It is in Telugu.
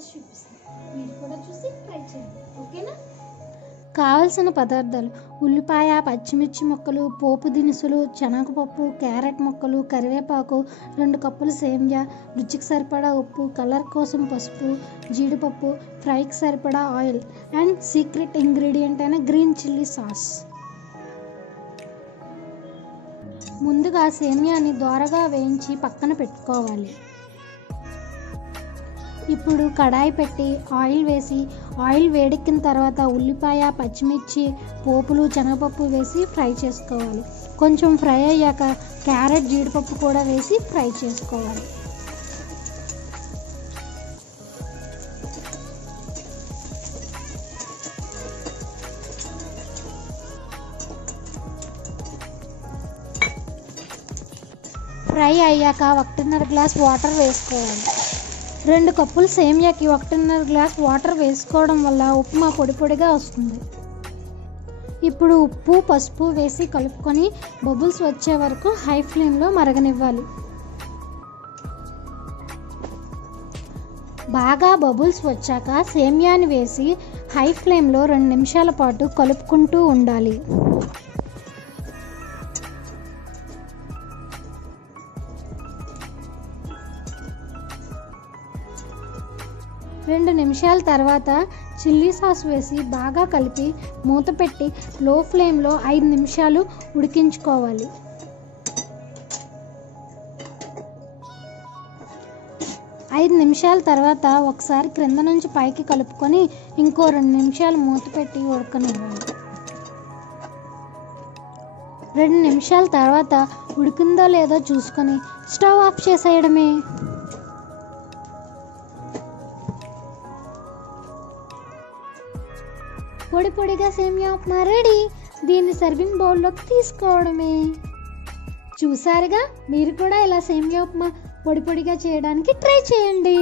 చేసి చూపిస్తాను, మీరు కూడా చూసి ట్రై చేయండి, ఓకేనా? కావలసిన పదార్థాలు: ఉల్లిపాయ, పచ్చిమిర్చి ముక్కలు, పోపు దినుసులు, శనగపప్పు, క్యారెట్ ముక్కలు, కరివేపాకు, 2 కప్పులు సేమియా, రుచికి సరిపడా ఉప్పు, కలర్ కోసం పసుపు, జీడిపప్పు, ఫ్రైకి సరిపడా ఆయిల్ అండ్ సీక్రెట్ ఇంగ్రీడియంట్ అయిన గ్రీన్ చిల్లీ సాస్. ముందుగా సేమియాని దోరగా వేయించి పక్కన పెట్టుకోవాలి. ఇప్పుడు కడాయి పెట్టి ఆయిల్ వేసి, ఆయిల్ వేడెక్కిన తర్వాత ఉల్లిపాయ, పచ్చిమిర్చి, పోపులు, శనగపప్పు వేసి ఫ్రై చేసుకోవాలి. కొంచెం ఫ్రై అయ్యాక క్యారెట్, జీడిపప్పు కూడా వేసి ఫ్రై చేసుకోవాలి. ఫ్రై అయ్యాక 1.5 గ్లాస్ వాటర్ వేసుకోవాలి. 2 కప్పులు సేమియాకి 1.5 గ్లాస్ వాటర్ వేసుకోవడం వల్ల ఉప్మా పొడి పొడిగా వస్తుంది. ఇప్పుడు ఉప్పు, పసుపు వేసి కలుపుకొని బబుల్స్ వచ్చే వరకు హై ఫ్లేమ్లో మరగనివ్వాలి. బాగా బబుల్స్ వచ్చాక సేమియాని వేసి హై ఫ్లేమ్లో 2 నిమిషాల పాటు కలుపుకుంటూ ఉండాలి. రెండు నిమిషాల తర్వాత చిల్లీ సాస్ వేసి బాగా కలిపి మూత పెట్టి లో ఫ్లేమ్లో 5 నిమిషాలు ఉడికించుకోవాలి. 5 నిమిషాల తర్వాత ఒకసారి క్రింద నుంచి పైకి కలుపుకొని ఇంకో 2 నిమిషాలు మూత పెట్టి ఉడకనివ్వాలి. 2 నిమిషాల తర్వాత ఉడికిందో లేదో చూసుకొని స్టవ్ ఆఫ్ చేసేయడమే. పొడి పొడిగా సేమియా ఉప్మా రెడీ. దీన్ని సర్వింగ్ బౌల్లోకి తీసుకోవడమే. చూసారుగా, మీరు కూడా ఇలా సేమియా ఉప్మా పొడి పొడిగా చేయడానికి ట్రై చేయండి.